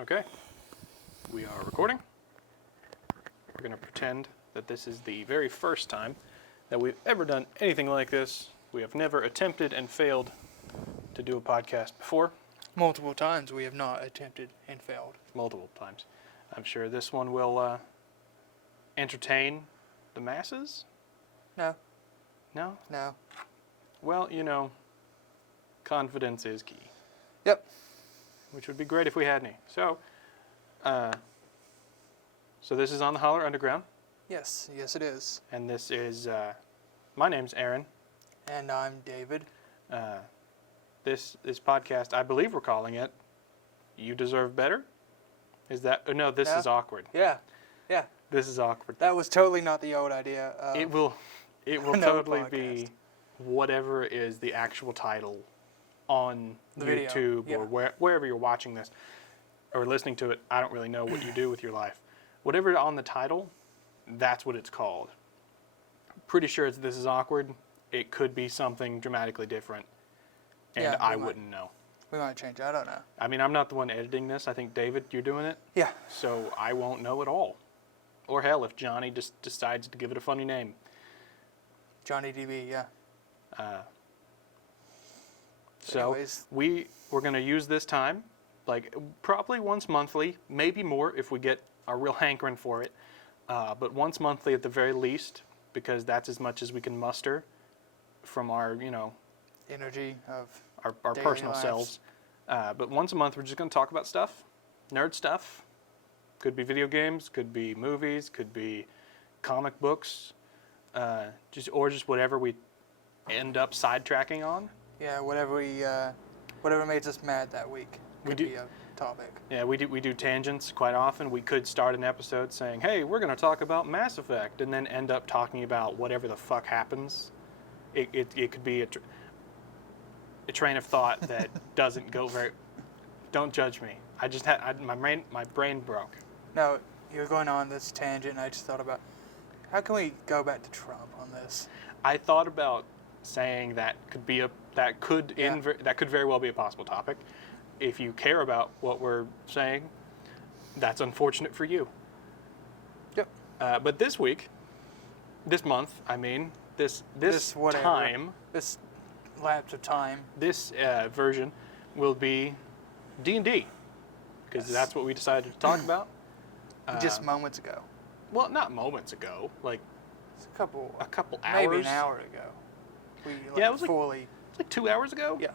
Okay, we are recording. We're going to pretend that this is the very first time that we've ever done anything like this. We have never attempted and failed to do a podcast before. Multiple times we have not attempted and failed. Multiple times. I'm sure this one will entertain the masses. No. No? No. Well, you know, confidence is key. Yep. Which would be great if we had any. So this is on the Holler Underground. Yes. Yes, it is. And this is, my name's Aaron. And I'm David. This podcast, I believe we're calling it You Deserve Better? Is that, no, this is awkward. Yeah. Yeah. This is awkward. That was totally not the old idea. It will totally be whatever is the actual title on the YouTube or wherever you're watching this or listening to it. I don't really know what you do with your life. Whatever on the title, that's what it's called. Pretty sure it's This Is Awkward. It could be something dramatically different, and I wouldn't know. We might change it. I don't know. I mean, I'm not the one editing this. I think, David, you're doing it. Yeah. So I won't know at all. Or hell, if Johnny just decides to give it a funny name. Johnny DB, yeah. So anyways, we're going to use this time, like probably once monthly, maybe more if we get a real hankering for it, but once monthly at the very least, because that's as much as we can muster from our, energy of our personal lives. selves. But once a month, we're just going to talk about stuff, nerd stuff. Could be video games, could be movies, could be comic books, just whatever we end up sidetracking on. Yeah, whatever made us mad that week could be a topic. Yeah, we do tangents quite often. We could start an episode saying, "Hey, we're going to talk about Mass Effect," and then end up talking about whatever the fuck happens. It could be a train of thought that doesn't go very. Don't judge me. I just had my brain broke. No, you're going on this tangent, and I just thought about how can we go back to Trump on this? I thought about saying that could very well be a possible topic. If you care about what we're saying, that's unfortunate for you. Yep. But this month, this time, this lapse of time, this version will be D&D, because that's what we decided to talk about. just moments ago. Well, not moments ago, like It's a couple hours. Maybe an hour ago. It was like 2 hours ago. Yeah.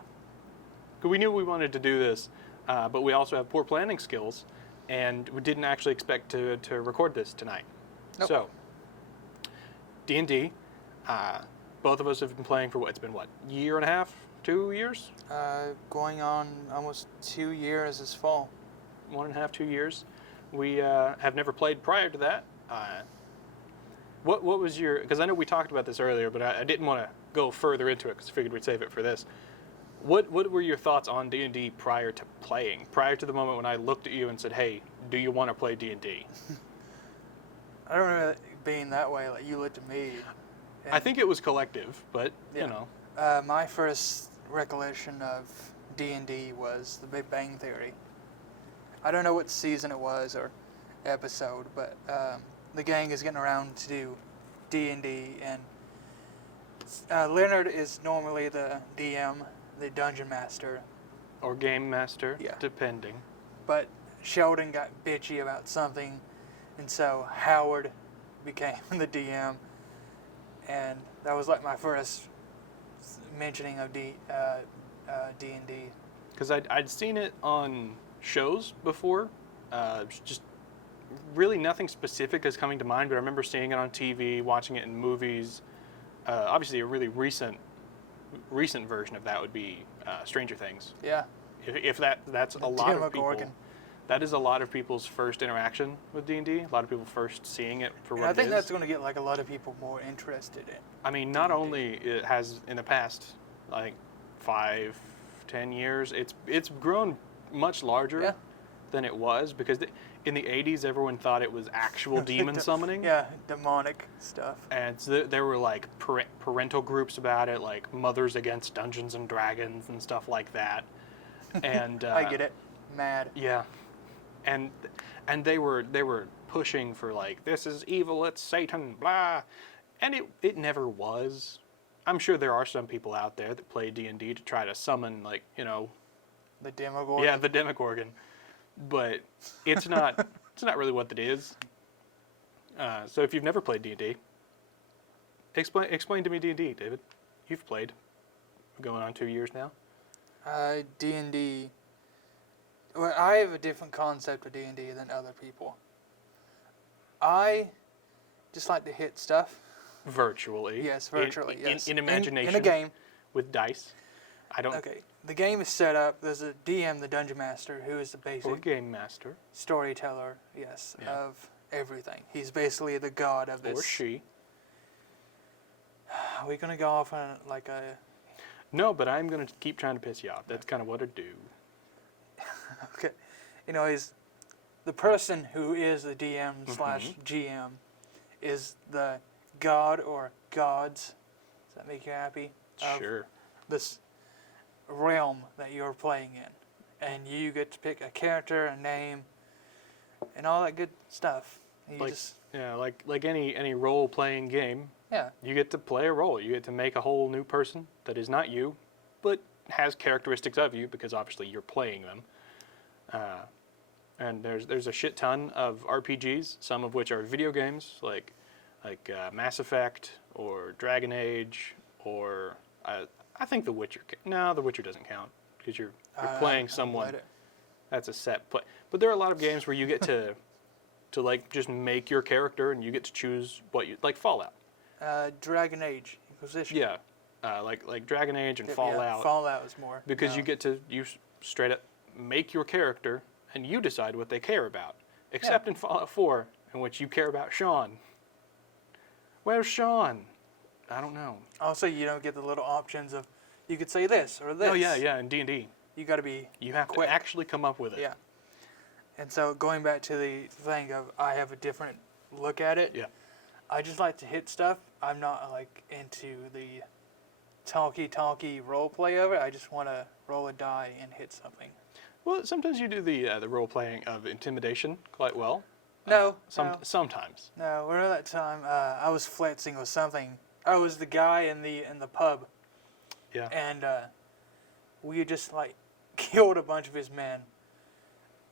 Because we knew we wanted to do this, but we also have poor planning skills, and we didn't actually expect to record this tonight. Nope. So, D&D, both of us have been playing for year and a half, 2 years? Going on almost 2 years this fall. 1.5, 2 years. We have never played prior to that. What was your? Because I know we talked about this earlier, but I didn't want to go further into it because I figured we'd save it for this. What were your thoughts on D&D prior to playing? Prior to the moment when I looked at you and said, "Hey, do you want to play D&D?" I don't remember it being that way. Like you looked at me. I think it was collective, but My first recollection of D&D was The Big Bang Theory. I don't know what season it was or episode, but the gang is getting around to do D&D, and Leonard is normally the DM, the dungeon master. Or game master, depending. But Sheldon got bitchy about something, and so Howard became the DM, and that was like my first mentioning of D&D. Because I'd seen it on shows before, just really nothing specific is coming to mind, but I remember seeing it on TV, watching it in movies. Obviously, a really recent version of that would be Stranger Things. Yeah. If that's a lot of people. That is a lot of people's first interaction with D&D. A lot of people first seeing it for what it is. I think that's going to get like a lot of people more interested in. I mean, not only it has in the past like 5-10 years, it's grown much larger than it was, because in the 80s everyone thought it was actual demon summoning. Yeah, demonic stuff. And so there were like parental groups about it, like Mothers Against Dungeons and Dragons and stuff like that. And I get it. Mad. Yeah. and they were pushing for like, this is evil, it's Satan, blah, and it never was. I'm sure there are some people out there that play D&D to try to summon, like, you know, The Demogorgon. yeah, the Demogorgon, but it's not really what it is. So if you've never played D&D, explain to me D&D, David. You've played, going on 2 years now. D&D. Well, I have a different concept of D&D than other people. I just like to hit stuff. Virtually. Yes, virtually. Yes. In imagination. In a game. With dice. I don't. Okay. The game is set up. There's a DM, the Dungeon Master, who is the basic Or game master. storyteller. Yes, Yeah. of everything. He's basically the god of this. Or she. Are we gonna go off on like a? No, but I'm gonna keep trying to piss you off. That's kind of what I do. Okay. You know, he's the person who is the DM slash GM is the god or gods. Does that make you happy? Sure. This realm that you're playing in, and you get to pick a character, a name, and all that good stuff. You Like, just, yeah, like any role playing game, yeah, you get to play a role. You get to make a whole new person that is not you, but has characteristics of you because obviously you're playing them. And there's a shit ton of RPGs, some of which are video games like Mass Effect or Dragon Age or I think The Witcher. No, The Witcher doesn't count because you're playing someone. That's a set play. But there are a lot of games where you get to like just make your character and you get to choose what you like. Fallout. Dragon Age Inquisition. Yeah, like Dragon Age and Fallout. Yeah, Fallout was more Because you get to straight up make your character and you decide what they care about. Except in Fallout 4, in which you care about Sean. Where's Sean? I don't know. Also, you don't get the little options of you could say this or this. Oh yeah, in D&D. You got to be. You have quick. to actually come up with it. Yeah. And so going back to the thing of I have a different look at it. Yeah. I just like to hit stuff. I'm not like into the talky role play of it. I just want to roll a die and hit something. Well, sometimes you do the role playing of intimidation quite well. No. Sometimes. No. Remember that time I was flexing with something. I was the guy in the pub. Yeah. And we just like killed a bunch of his men.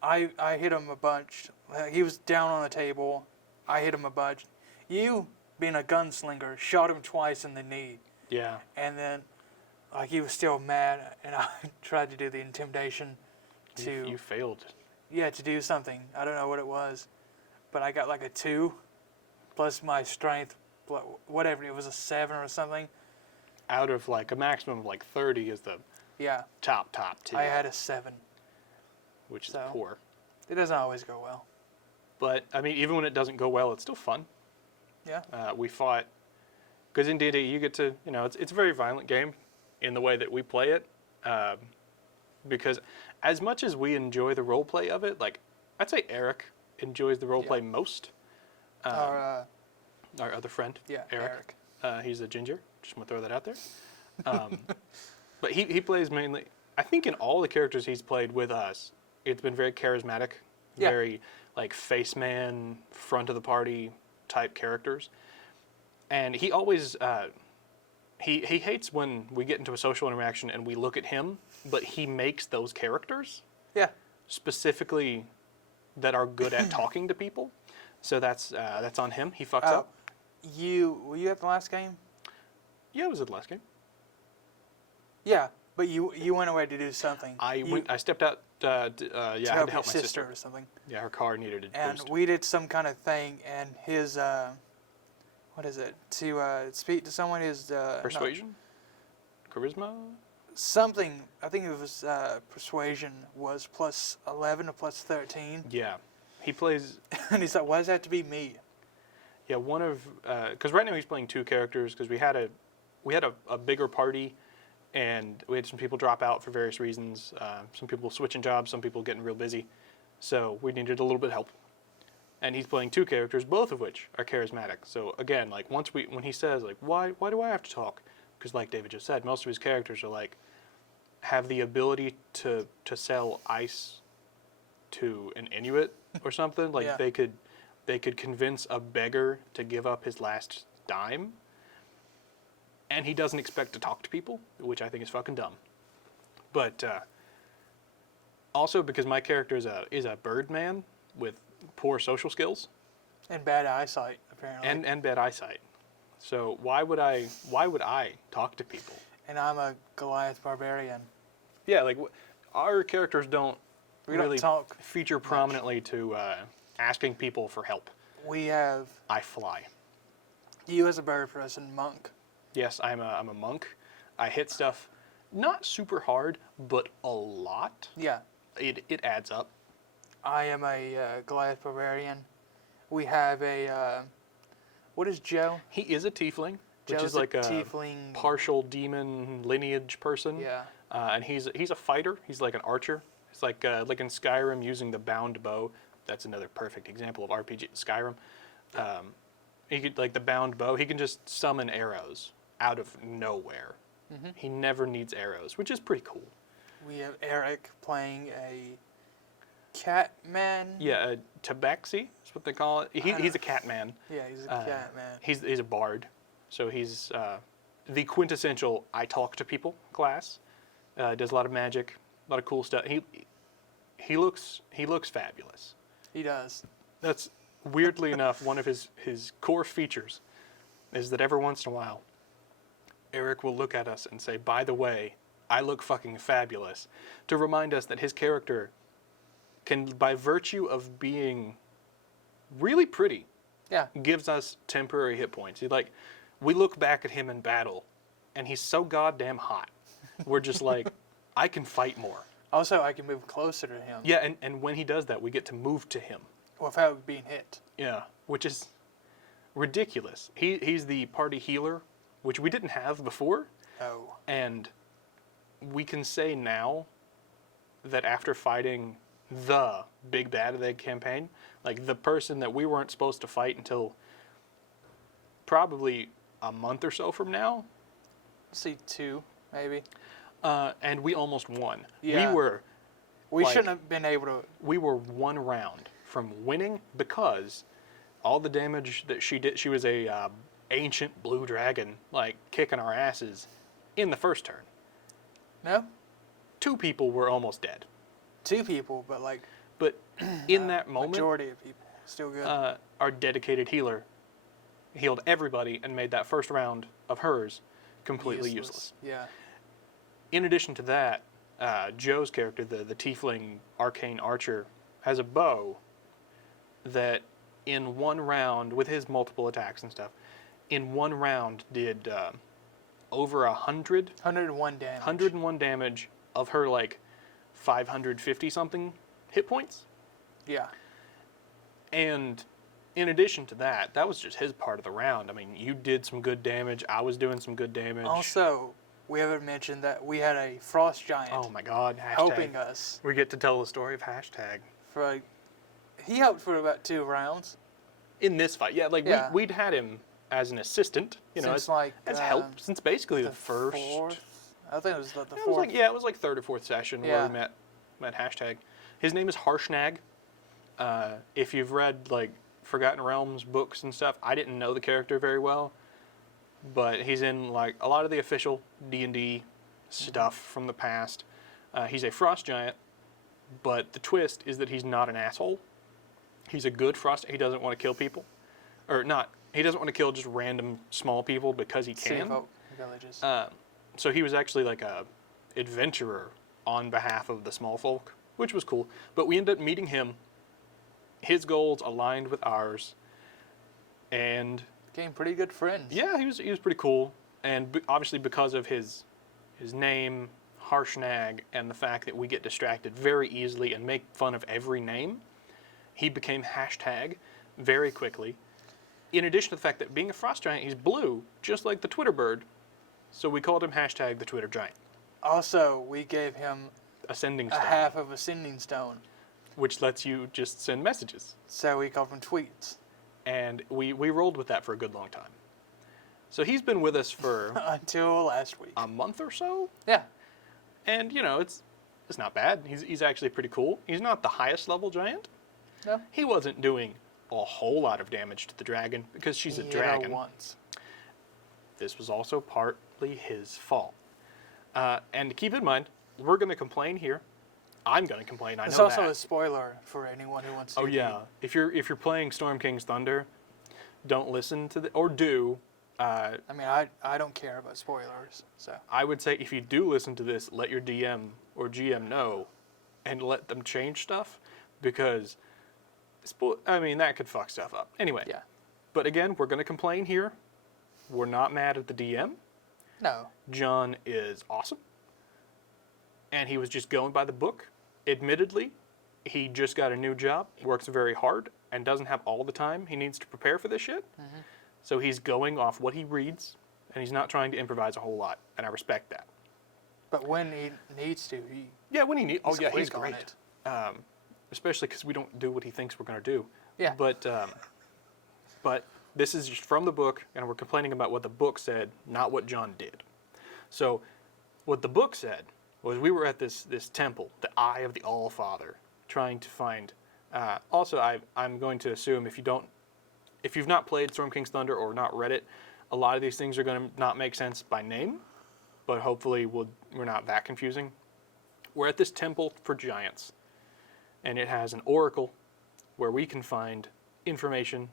I hit him a bunch. He was down on the table. I hit him a bunch. You, being a gunslinger, shot him twice in the knee. Yeah. And then, like, he was still mad, and I tried to do the intimidation to... You failed. Yeah, to do something. I don't know what it was. But I got like a 2, plus my strength, whatever. It was a 7 or something. Out of like a maximum of like 30 is the top 2. I had a 7. Which is poor. It doesn't always go well. But, I mean, even when it doesn't go well, it's still fun. Yeah. We fought... Because in D&D, you get to... You know, it's a very violent game in the way that we play it. Because as much as we enjoy the role play of it, like, I'd say Eric enjoys the role play most. Our other friend, Eric. He's a ginger. Just want to throw that out there. But he plays mainly... I think in all the characters he's played with us, it's been very charismatic, very like face man, front of the party type characters. And he always he hates when we get into a social interaction and we look at him, but he makes those characters specifically that are good at talking to people. So that's on him. He fucks up. Were you at the last game? Yeah, it was at the last game. Yeah. But you went away to do something. I stepped out. I had to help my sister or something. Yeah, her car needed a and boost. We did some kind of thing, and his what is it? To speak to someone, his persuasion, charisma, something. I think it was persuasion was plus 11 or plus 13. Yeah, he plays. And he's like, "Why does it have to be me?" Yeah, one of because right now he's playing 2 characters because we had a bigger party. And we had some people drop out for various reasons. Some people switching jobs, some people getting real busy. So we needed a little bit of help. And he's playing 2 characters, both of which are charismatic. So again, like when he says like, why do I have to talk? Because like David just said, most of his characters are like have the ability to sell ice to an Inuit or something. Like Yeah. they could convince a beggar to give up his last dime, and he doesn't expect to talk to people, which I think is fucking dumb. But also because my character is a bird man with poor social skills And bad eyesight, apparently. and bad eyesight. So why would I talk to people? And I'm a Goliath barbarian. Yeah, like our characters don't We really don't talk feature prominently to asking people for help. We have I fly. you as a bird person, monk. Yes, I'm a monk. I hit stuff not super hard, but a lot. Yeah. It adds up. I am a Goliath barbarian. We have a, what is Joe? He is a tiefling, which Joe's is like a tiefling. partial demon lineage person. Yeah. And he's a fighter. He's like an archer. It's like in Skyrim using the bound bow. That's another perfect example of RPG Skyrim. He could like the bound bow. He can just summon arrows out of nowhere. Mm-hmm. He never needs arrows, which is pretty cool. We have Eric playing a cat man. Yeah, tabaxi is what they call it. He's a cat man. Yeah, he's a cat man. He's a bard, so he's the quintessential I talk to people class. Does a lot of magic, a lot of cool stuff. He looks fabulous. He does. That's weirdly enough one of his core features is that every once in a while Eric will look at us and say, "By the way, I look fucking fabulous," to remind us that his character can, by virtue of being really pretty, Yeah. gives us temporary hit points. We look back at him in battle, and he's so goddamn hot. We're just like, I can fight more. Also, I can move closer to him Yeah, and when he does that, we get to move to him. without being hit. Yeah, which is ridiculous. He's the party healer, which we didn't have before, Oh. and we can say now that after fighting the big bad of the campaign, like the person that we weren't supposed to fight until probably a month or so from now, Let's see, 2, maybe. and we almost won. Yeah. We Like- shouldn't have been able to. We were one round from winning because all the damage that she did, she was a ancient blue dragon, like kicking our asses in the first turn. No? 2 people were almost dead. 2 people, but like But in that moment, majority of people. Still good. our dedicated healer healed everybody and made that first round of hers completely useless. Yeah. In addition to that, Joe's character, the tiefling arcane archer, has a bow that in one round, with his multiple attacks and stuff, in one round did over 101 damage. 101 damage of her like 550 something hit points. Yeah. And in addition to that, that was just his part of the round. I mean, you did some good damage. I was doing some good damage. Also, we haven't mentioned that we had a frost giant Oh my God! Hashtag. helping us We get to tell the story of hashtag for like, he helped for about 2 rounds. in this fight. Yeah, like Yeah. we'd had him as an assistant, you know, Since like as help since basically the first. 4th. I think it was the It was 4th. like it was like 3rd or 4th session where Yeah. we met hashtag. His name is Harshnag. If you've read like Forgotten Realms books and stuff, I didn't know the character very well, but he's in like a lot of the official D&D stuff from the past. He's a frost giant, but the twist is that he's not an asshole. He's a good frost. He doesn't want to kill people, or not. He doesn't want to kill just random small people because he Sea can. folk villages. So he was actually like a adventurer on behalf of the small folk, which was cool. But we ended up meeting him. His goals aligned with ours, and Became pretty good friends. yeah, he was pretty cool. And obviously because of his name, Harshnag, and the fact that we get distracted very easily and make fun of every name, he became hashtag very quickly. In addition to the fact that being a frost giant, he's blue, just like the Twitter bird. So we called him hashtag the Twitter giant. Also, we gave him Ascending a stone, half of a sending stone. which lets you just send messages. So we called them tweets. And we rolled with that for a good long time. So he's been with us for Until last week. a month or so. Yeah. And, you know, It's not bad. He's actually pretty cool. He's not the highest level giant. No. He wasn't doing a whole lot of damage to the dragon because she's a dragon. Once. This was also partly his fault. And keep in mind, we're going to complain here. I'm going to complain. It's also a spoiler for anyone who wants to. Oh yeah, if you're playing Storm King's Thunder, don't listen to or do. I mean, I don't care about spoilers, so. I would say if you do listen to this, let your DM or GM know, and let them change stuff, because, that could fuck stuff up. Anyway. Yeah. But again, we're going to complain here. We're not mad at the DM. No. John is awesome. And he was just going by the book. Admittedly, he just got a new job. He works very hard and doesn't have all the time he needs to prepare for this shit. Mm-hmm. So he's going off what he reads, and he's not trying to improvise a whole lot, and I respect that. But when he needs to, when he needs. Oh yeah, he's great. It. Especially because we don't do what he thinks we're going to do. Yeah. But this is just from the book, and we're complaining about what the book said, not what John did. So, what the book said was we were at this temple, the Eye of the All-Father, trying to find. Also, I'm going to assume if you've not played Storm King's Thunder or not read it, a lot of these things are going to not make sense by name, but hopefully we're not that confusing. We're at this temple for giants, and it has an oracle where we can find information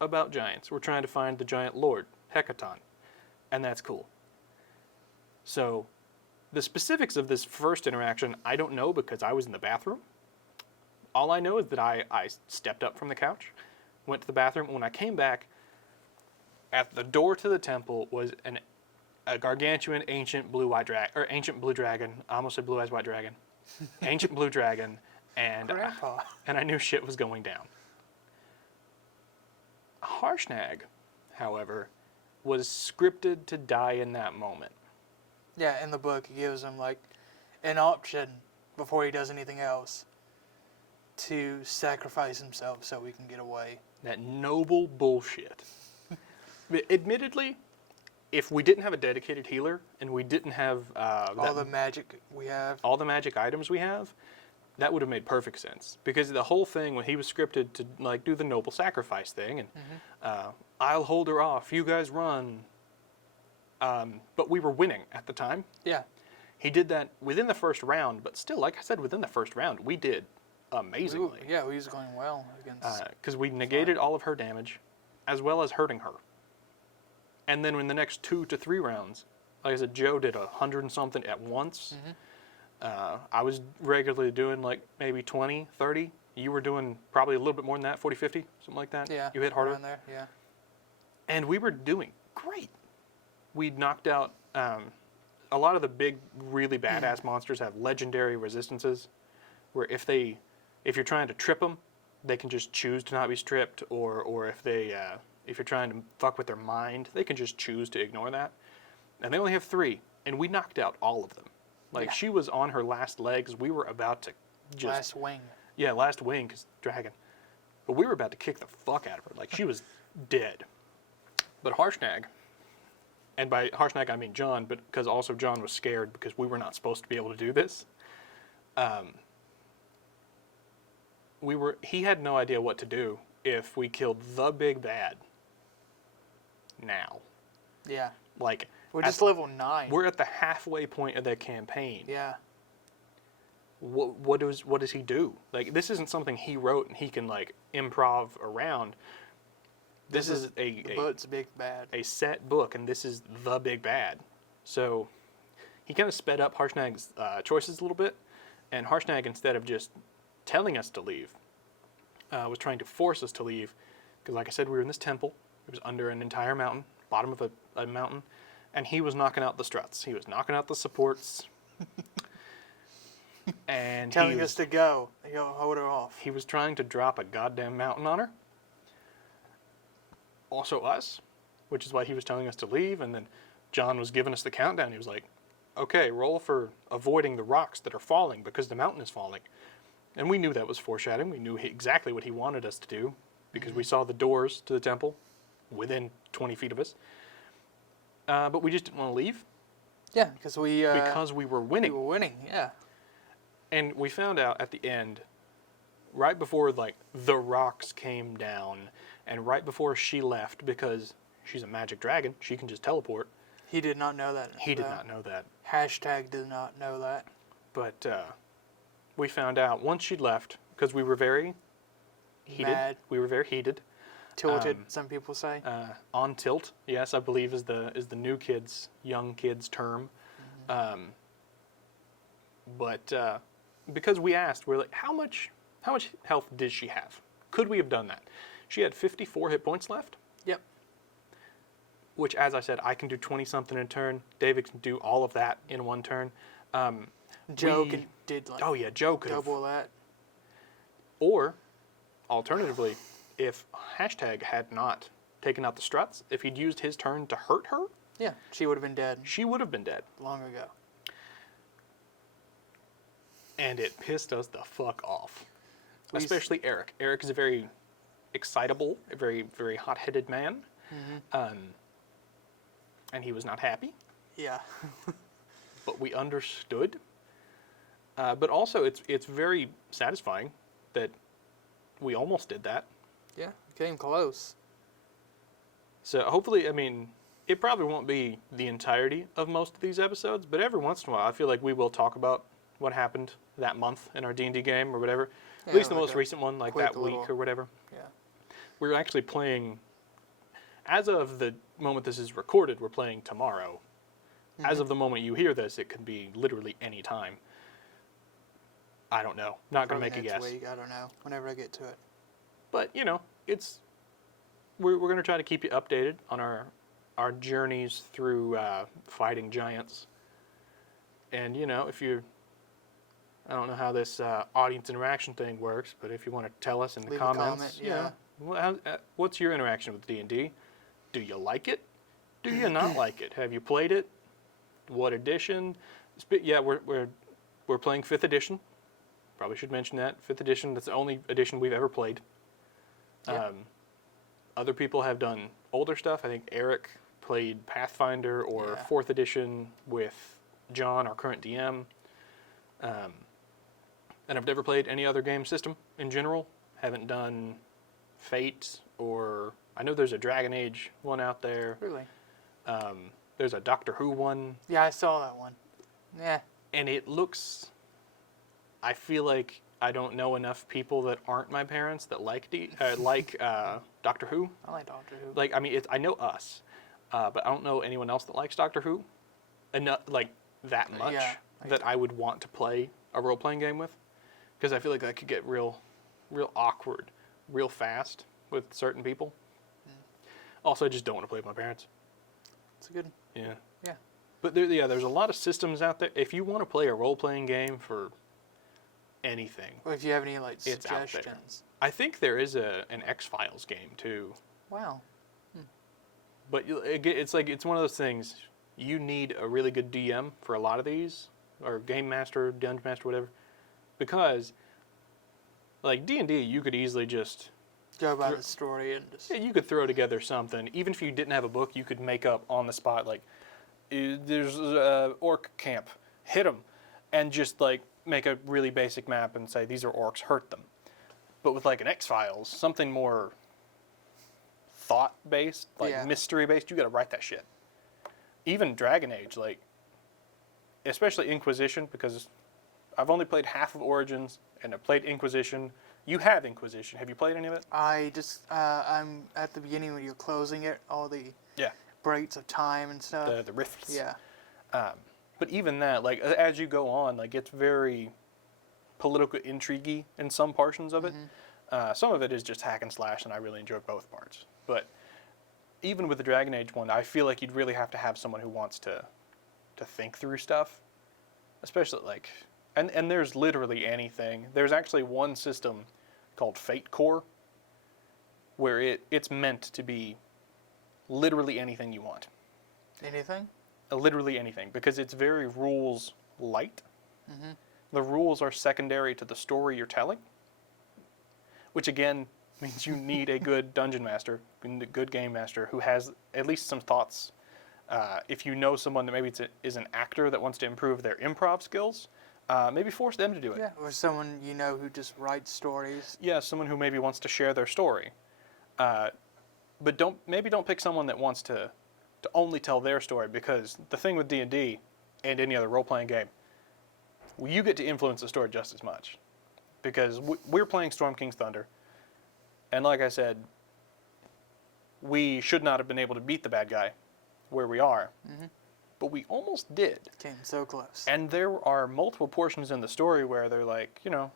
about giants. We're trying to find the giant lord, Hecaton, and that's cool. So, the specifics of this first interaction, I don't know because I was in the bathroom. All I know is that I stepped up from the couch, went to the bathroom, and when I came back, at the door to the temple was a gargantuan ancient blue dragon. I almost said blue eyes white dragon. Ancient blue dragon, and I knew shit was going down. Harshnag, however, was scripted to die in that moment. Yeah, in the book, he gives him an option before he does anything else to sacrifice himself so we can get away. That noble bullshit. Admittedly, if we didn't have a dedicated healer and we didn't have all the magic we have, all the magic items we have, that would have made perfect sense. Because the whole thing, when he was scripted to do the noble sacrifice thing, and I'll hold her off, you guys run. But we were winning at the time. Yeah. He did that within the first round, but still, like I said, within the first round, we did amazingly. We was going well against. Because we negated all of her damage, as well as hurting her. And then in the next 2 to 3 rounds, like I said, Joe did 100 and something at once. Mm-hmm. I was regularly doing maybe 20, 30. You were doing probably a little bit more than that, 40, 50, something like that. Yeah. You hit harder. Around there, yeah. And we were doing great. We'd knocked out a lot of the big, really badass monsters have legendary resistances, where if you're trying to trip them, they can just choose to not be stripped, or if you're trying to fuck with their mind, they can just choose to ignore that. And they only have 3, and we knocked out all of them. She was on her last legs. We were about to just... Last wing. Yeah, last wing, because dragon. But we were about to kick the fuck out of her. She was dead. But Harshnag, and by Harshnag I mean John, but because also John was scared because we were not supposed to be able to do this. He had no idea what to do if we killed the big bad now. Yeah. We're just level 9. We're at the halfway point of the campaign. Yeah. What does he do? This isn't something he wrote and he can improv around. This is the book's big bad. A set book, and this is the big bad. So he kind of sped up Harshnag's choices a little bit, and Harshnag, instead of just telling us to leave, was trying to force us to leave, because like I said, we were in this temple. It was under an entire mountain, bottom of a mountain, and he was knocking out the struts. He was knocking out the supports. And telling us to go. He'll hold her off. He was trying to drop a goddamn mountain on her. Also us, which is why he was telling us to leave. And then John was giving us the countdown. He was like, okay, roll for avoiding the rocks that are falling because the mountain is falling. And we knew that was foreshadowing. We knew exactly what he wanted us to do because we saw the doors to the temple within 20 feet of us. But we just didn't want to leave. Yeah, because we were winning. We were winning, yeah. And we found out at the end, right before like the rocks came down, and right before she left, because she's a magic dragon, she can just teleport. He did not know that. He did not know that. Hashtag did not know that. But we found out once she'd left, because we were very heated. Mad. We were very heated. Tilted, some people say. On tilt, yes, I believe is the new kids, young kids term. Mm-hmm. But because we asked, we're like, how much health did she have? Could we have done that? She had 54 hit points left. Yep. Which, as I said, I can do 20-something in a turn. David can do all of that in one turn. Joe did like Joe could double that. Or, alternatively, if Hashtag had not taken out the struts, if he'd used his turn to hurt her, yeah, she would have been dead. She would have been dead long ago. And it pissed us the fuck off. Especially Eric. Eric is a very excitable, a very, very hot-headed man. Mm-hmm. And he was not happy. Yeah. But we understood. But also, it's very satisfying that we almost did that. Yeah, came close. So hopefully, I mean, it probably won't be the entirety of most of these episodes, but every once in a while, I feel like we will talk about what happened that month in our D&D game or whatever. Yeah, at least the most recent one, like that week or whatever. Yeah. We're actually playing, as of the moment this is recorded, we're playing tomorrow. Mm-hmm. As of the moment you hear this, it could be literally any time. I don't know. Not going to make a guess. Week, I don't know. Whenever I get to it. But, you know, we're going to try to keep you updated on our journeys through fighting giants. And, you know, I don't know how this audience interaction thing works, but if you want to tell us in the comments, what's your interaction with D&D? Do you like it? Do you not like it? Have you played it? What edition? Yeah, we're playing 5th edition. Probably should mention that. 5th edition, that's the only edition we've ever played. Yep. Other people have done older stuff. I think Eric played Pathfinder or 4th edition with John, our current DM. And I've never played any other game system in general. Haven't done Fate, or I know there's a Dragon Age one out there. Really? There's a Doctor Who one. Yeah, I saw that one. Yeah. And it looks... I feel like I don't know enough people that aren't my parents that like Doctor Who. I like Doctor Who. Like, I mean, I know us, but I don't know anyone else that likes Doctor Who, enough like that much that I would want to play a role-playing game with, because I feel like that could get real awkward, real fast with certain people. Also, I just don't want to play with my parents. It's a good. Yeah. Yeah. But there's a lot of systems out there. If you want to play a role-playing game for anything, or if you have any like it's suggestions. Out there. I think there is an X-Files game too. Wow. But it's one of those things. You need a really good DM for a lot of these, or game master, dungeon master, whatever, because like D&D, you could easily just go by the story and just... Yeah, you could throw together something. Even if you didn't have a book, you could make up on the spot, like, there's an orc camp, hit them, and just, like, make a really basic map and say, these are orcs, hurt them. But with, like, an X-Files, something more thought-based, like mystery-based, you got to write that shit. Even Dragon Age, like, especially Inquisition, because I've only played half of Origins, and I've played Inquisition. You have Inquisition. Have you played any of it? I just, I'm at the beginning when you're closing it, all the breaks of time and stuff. The rifts. Yeah. But even that, like, as you go on, like, it's very political intrigue-y in some portions of it. Some of it is just hack and slash, and I really enjoy both parts. But even with the Dragon Age one, I feel like you'd really have to have someone who wants to think through stuff. Especially, like... And there's literally anything. There's actually one system called Fate Core where it's meant to be literally anything you want. Anything? Literally anything, because it's very rules light. The rules are secondary to the story you're telling, which again means you need a good dungeon master, a good game master who has at least some thoughts. If you know someone that maybe is an actor that wants to improve their improv skills, maybe force them to do it. Yeah, or someone you know who just writes stories. Yeah, someone who maybe wants to share their story. But don't pick someone that wants to only tell their story, because the thing with D&D and any other role-playing game, you get to influence the story just as much. Because we're playing Storm King's Thunder, and like I said, we should not have been able to beat the bad guy where we are, but we almost did. Came so close. And there are multiple portions in the story where they're like, you know,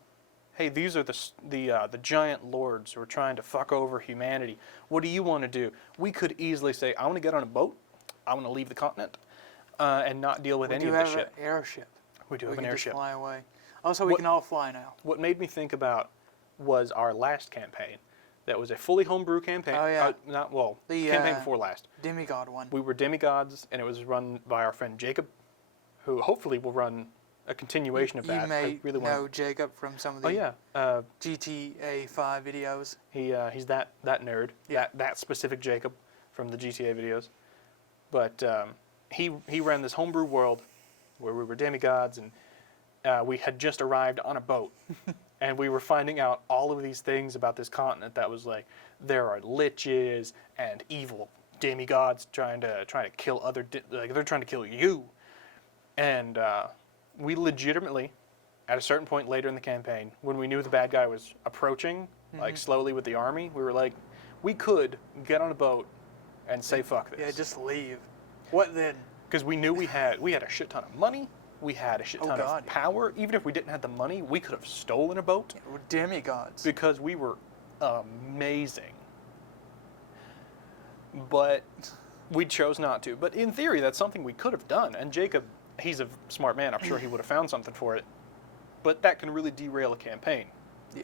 hey, these are the giant lords who are trying to fuck over humanity. What do you want to do? We could easily say, I want to get on a boat, I want to leave the continent, and not deal with any of this shit. We do have an airship. We do have an airship. We can just fly away. Also, we can all fly now. What made me think about was our last campaign. That was a fully homebrew campaign. Oh, yeah. The campaign before last. Demigod one. We were demigods, and it was run by our friend Jacob, who hopefully will run a continuation of that. You may know Jacob from some of the GTA 5 videos. He's that nerd, Yeah. that specific Jacob from the GTA videos. But he ran this homebrew world where we were demigods, and we had just arrived on a boat. And we were finding out all of these things about this continent that was like, there are liches and evil demigods trying to kill they're trying to kill you. And we legitimately, at a certain point later in the campaign, when we knew the bad guy was approaching, like slowly with the army, we were like, we could get on a boat and say fuck this. Yeah, just leave. What then? Because we knew we had a shit ton of money. We had a shit ton of power. Even if we didn't have the money, we could have stolen a boat. Yeah, we're demigods. Because we were amazing. But we chose not to. But in theory, that's something we could have done. And Jacob, he's a smart man. I'm sure he would have found something for it. But that can really derail a campaign. Yeah.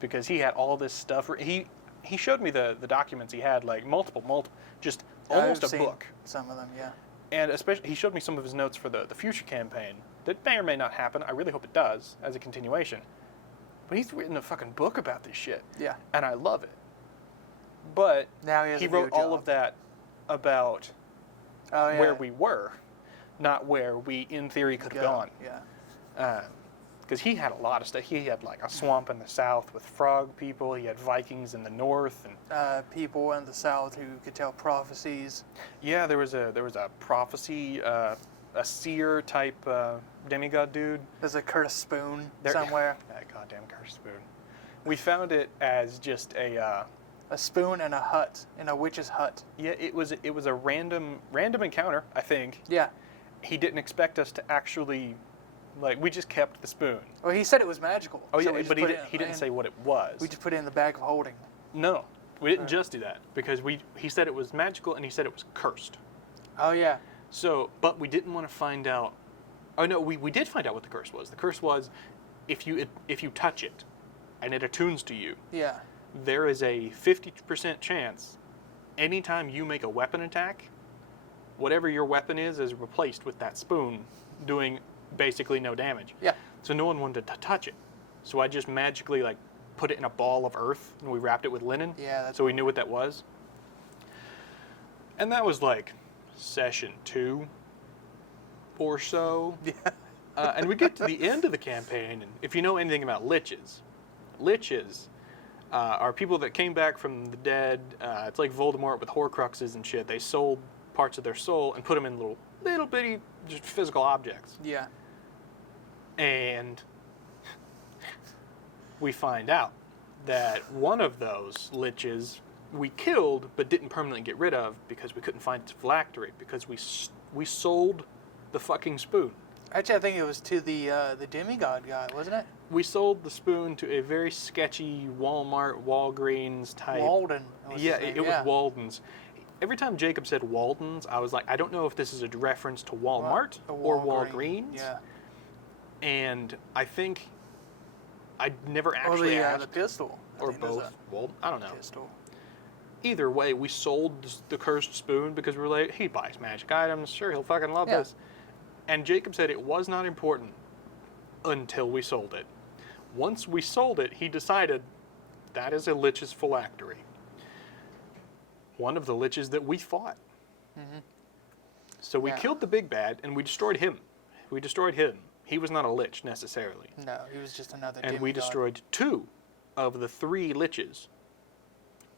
Because he had all this stuff. He showed me the documents he had, like multiple, just almost a book. Some of them, yeah. And especially, he showed me some of his notes for the future campaign. That may or may not happen. I really hope it does, as a continuation. But he's written a fucking book about this shit. Yeah. And I love it. But now he wrote all of that about where we were, not where we, in theory, could have gone. Yeah. Because he had a lot of stuff. He had like a swamp in the south with frog people. He had Vikings in the north, and people in the south who could tell prophecies. Yeah, there was a prophecy, a seer type demigod dude. There's a cursed spoon somewhere. That goddamn cursed spoon. We found it as just a spoon in a hut, in a witch's hut. Yeah, it was a random encounter, I think. Yeah. He didn't expect us to actually. Like, we just kept the spoon. Well, he said it was magical. Oh, yeah, but he didn't say what it was. We just put it in the bag of holding. No, we didn't just do that. Because he said it was magical, and he said it was cursed. Oh, yeah. So, but we didn't want to find out. Oh, no, we did find out what the curse was. The curse was, if you touch it, and it attunes to you, yeah, there is a 50% chance, anytime you make a weapon attack, whatever your weapon is replaced with that spoon, doing basically no damage. Yeah. So no one wanted to touch it. So I just magically put it in a ball of earth, and we wrapped it with linen. Yeah. So we knew what that was. And that was like session 2 or so. Yeah. And we get to the end of the campaign, and if you know anything about liches are people that came back from the dead. It's like Voldemort with Horcruxes and shit. They sold parts of their soul and put them in little bitty just physical objects. Yeah. And we find out that one of those liches we killed but didn't permanently get rid of because we couldn't find its phylactery, because we sold the fucking spoon. Actually, I think it was to the demigod guy, wasn't it? We sold the spoon to a very sketchy Walgreens type. Walden. Yeah, it was Walden's. Every time Jacob said Walden's, I was like, I don't know if this is a reference to Walmart or Walgreens. Yeah. And I think I never actually asked. The pistol. Or both. Walden? I don't know. Pistol. Either way, we sold the cursed spoon because we were like, he buys magic items. Sure, he'll fucking love this. And Jacob said it was not important until we sold it. Once we sold it, he decided that is a lich's phylactery. One of the liches that we fought. Mm-hmm. So we killed the big bad, and we destroyed him. He was not a lich necessarily. No, he was just another And we demigod. destroyed 2 of the 3 liches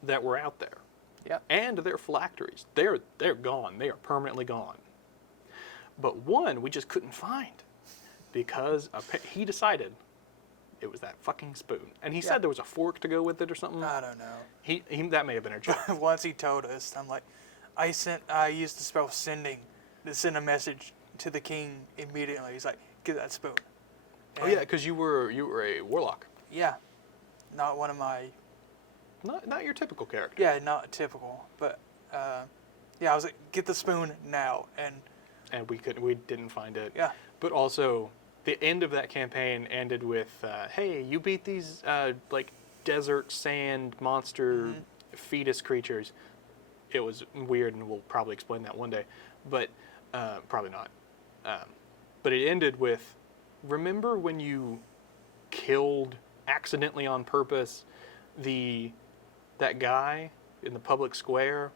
that were out there. Yeah. And their phylacteries. They're gone. They are permanently gone. But one we just couldn't find because he decided it was that fucking spoon. And he said there was a fork to go with it or something. I don't know. He that may have been a joke. Once he told us, I'm like, I used to spell sending to send a message to the king immediately. He's like, get that spoon. Oh yeah, because you were a warlock. Yeah, not one of my. Not your typical character. Yeah, not typical, but yeah, I was like, get the spoon now, and we didn't find it. Yeah. But also, the end of that campaign ended with, hey, you beat these like desert sand monster fetus creatures. It was weird, and we'll probably explain that one day, but probably not. But it ended with, remember when you killed accidentally on purpose that guy in the public square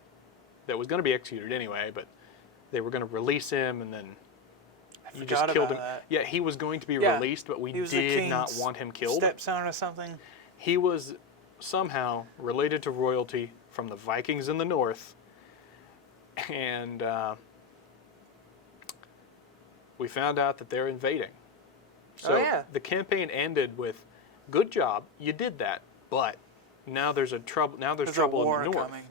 that was going to be executed anyway, but they were going to release him, and then you just killed him. That. Yeah, he was going to be released, but we did not want him killed. Stepson or something. He was somehow related to royalty from the Vikings in the north, and we found out that they're invading. So the campaign ended with, good job, you did that, but now there's trouble in the north. Coming.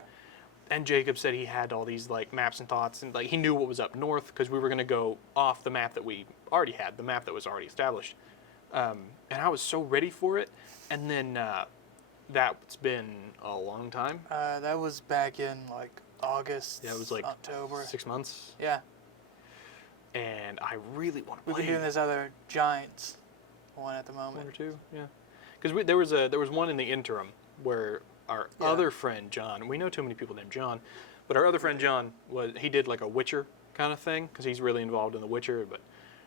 And Jacob said he had all these like maps and thoughts, and like he knew what was up north because we were going to go off the map that we already had, the map that was already established. And I was so ready for it. And then that's been a long time. That was back in like August. Yeah, it was like October. 6 months. Yeah. And I really want to play. We've been doing this other Giants one at the moment. 1 or 2, yeah. Because there was one in the interim where our other friend John, we know too many people named John, but our other friend John he did like a Witcher kind of thing because he's really involved in the Witcher. But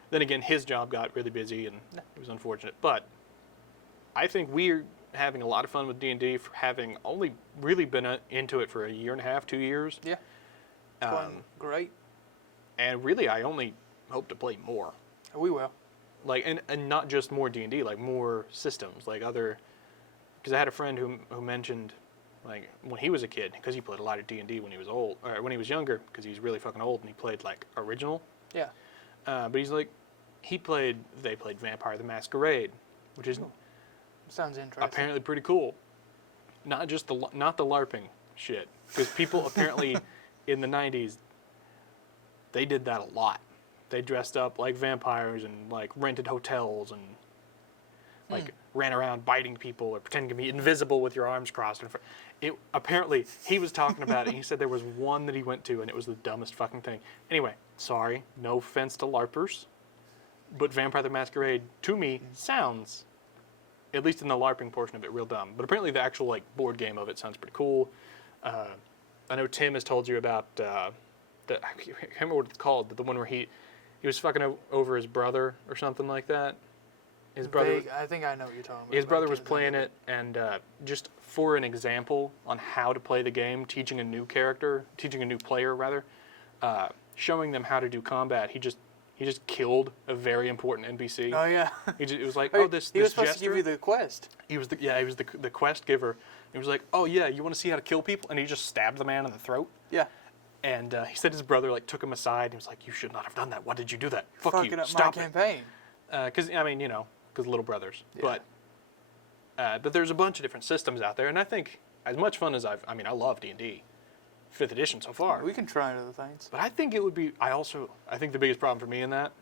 then again, his job got really busy and it was unfortunate. But I think we're having a lot of fun with D&D for having only really been into it for 1.5 years, 2 years. Yeah. It's going great. And really, I only hope to play more. We will. Like and not just more D&D, like more systems, like other. Because I had a friend who mentioned, like when he was a kid, because he played a lot of D&D when he was old, or when he was younger, because he's really fucking old, and he played like original. Yeah. But he's like, they played Vampire the Masquerade, which is sounds interesting. apparently pretty cool. Not the LARPing shit, because people apparently in the 90s they did that a lot. They dressed up like vampires and like rented hotels and like ran around biting people or pretending to be invisible with your arms crossed. Apparently, he was talking about it, and he said there was one that he went to, and it was the dumbest fucking thing. Anyway, sorry, no offense to LARPers, but Vampire the Masquerade, to me, sounds, at least in the LARPing portion of it, real dumb. But apparently the actual like board game of it sounds pretty cool. I know Tim has told you about, I can't remember what it's called, but the one where he was fucking over his brother or something like that. His brother. I think I know what you're talking about. His brother was playing it, and just for an example on how to play the game, teaching a new player rather, showing them how to do combat. He just killed a very important NPC. Oh yeah. It was like, He was supposed to give you the quest. He was the quest giver. He was like, oh yeah, you want to see how to kill people, and he just stabbed the man in the throat. Yeah. And he said his brother like took him aside. And he was like, you should not have done that. Why did you do that? Fuck you. Fucking up Stop my campaign. Because I mean, because little brothers. Yeah. But there's a bunch of different systems out there, and I think as much fun as I love D&D, 5th edition so far. We can try other things. But I think it would be. I think the biggest problem for me in that,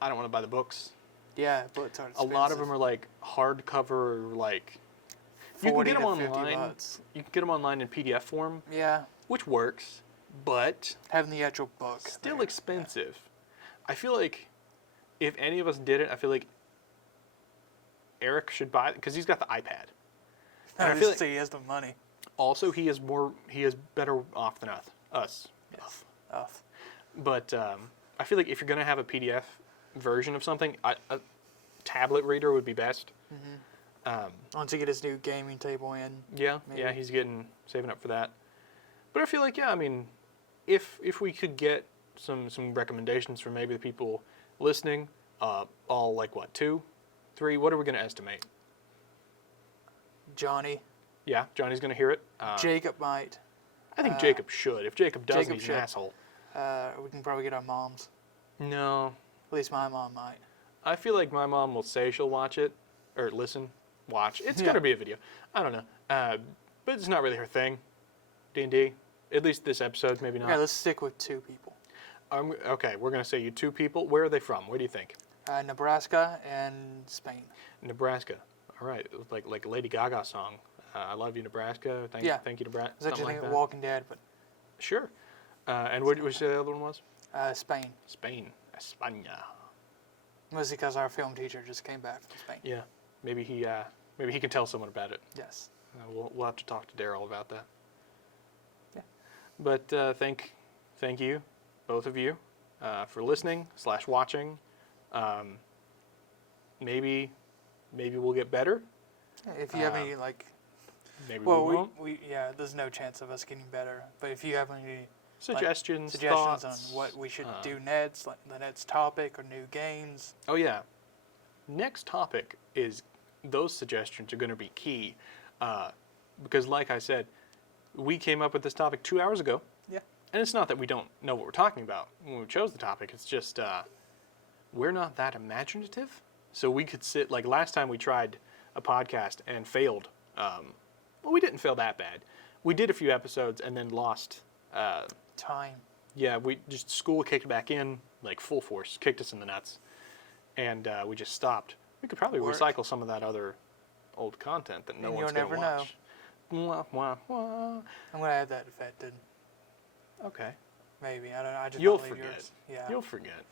I don't want to buy the books. Yeah, books are expensive. A lot of them are like hardcover, like you can get them online. You can get them online in PDF form. Yeah. Which works, but having the actual book still expensive. Yeah. I feel like if any of us did it, I feel like Eric should buy it because he's got the iPad. I feel like he has the money. Also, he is better off than us. Yes. But I feel like if you're gonna have a PDF version of something, a tablet reader would be best. Mm-hmm. Once he get his new gaming table in. Yeah, maybe. Yeah, he's saving up for that. But I feel like if we could get some recommendations from maybe the people listening, all like what, 2, 3? What are we gonna estimate? Johnny. Yeah, Johnny's gonna hear it. Jacob might. I think Jacob should. If Jacob doesn't, Jacob he's should. an asshole. We can probably get our moms. No. At least my mom might. I feel like my mom will say she'll watch it, or listen, watch. It's gonna be a video. I don't know. But it's not really her thing. D&D. At least this episode, maybe not. Yeah, let's stick with 2 people. Okay, we're gonna say you 2 people. Where are they from? Where do you think? Nebraska and Spain. Nebraska. All right, it was like a Lady Gaga song. I love you, Nebraska. Thank you, Nebraska. Is that Something you like think that. Walking Dead? But Sure. And what did you say the other one was? Spain. Spain. España. Mostly because our film teacher just came back from Spain. Yeah. Maybe he can tell someone about it. Yes. We'll have to talk to Daryl about that. Yeah. But thank you, both of you, for listening / watching. Maybe we'll get better. If you have any Maybe well, we won't. there's no chance of us getting better. But if you have any Suggestions, suggestions thoughts, on what we should do next, like the next topic or new games. Oh yeah. Next topic is those suggestions are going to be key, because like I said, we came up with this topic 2 hours ago. Yeah. And it's not that we don't know what we're talking about when we chose the topic. It's just we're not that imaginative. So we could sit, like last time we tried a podcast and failed. Well, we didn't fail that bad. We did a few episodes and then lost time. Yeah, school kicked back in, like full force, kicked us in the nuts. And we just stopped. We could probably recycle some of that other old content that no one's going to watch. Wah, wah, wah. I'm going to add that effect in. Okay. Maybe. I don't know. I just You'll don't leave forget. yours. Yeah. You'll forget.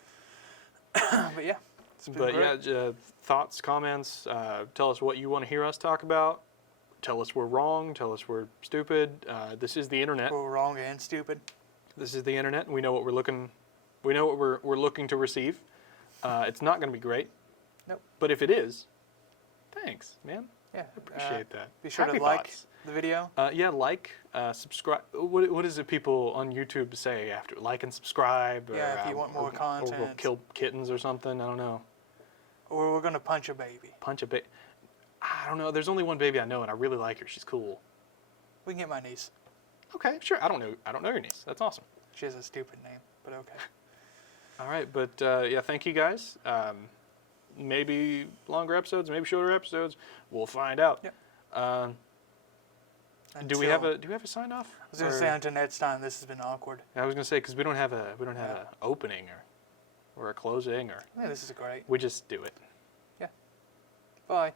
But yeah. It's been But great. yeah, thoughts, comments, tell us what you want to hear us talk about. Tell us we're wrong. Tell us we're stupid. This is the internet. We're wrong and stupid. This is the internet. And we know what we're looking. We know what we're looking to receive. It's not going to be great. Nope. But if it is, thanks, man. Yeah. Appreciate that. Be sure Happy to like thoughts. the video. Yeah, subscribe. What is it people on YouTube say after like and subscribe? Yeah, if you want more or content. we'll kill kittens or something. I don't know. Or we're going to punch a baby. Punch a baby. I don't know. There's only one baby I know, and I really like her. She's cool. We can get my niece. Okay, sure. I don't know your niece. That's awesome. She has a stupid name, but okay. All right, but yeah, thank you guys. Maybe longer episodes, maybe shorter episodes. We'll find out. Yep. Do we have a sign off? I was going to say until next time. This has been awkward. I was going to say because we don't have a opening or a closing or. Yeah, this is great. We just do it. Yeah. Bye.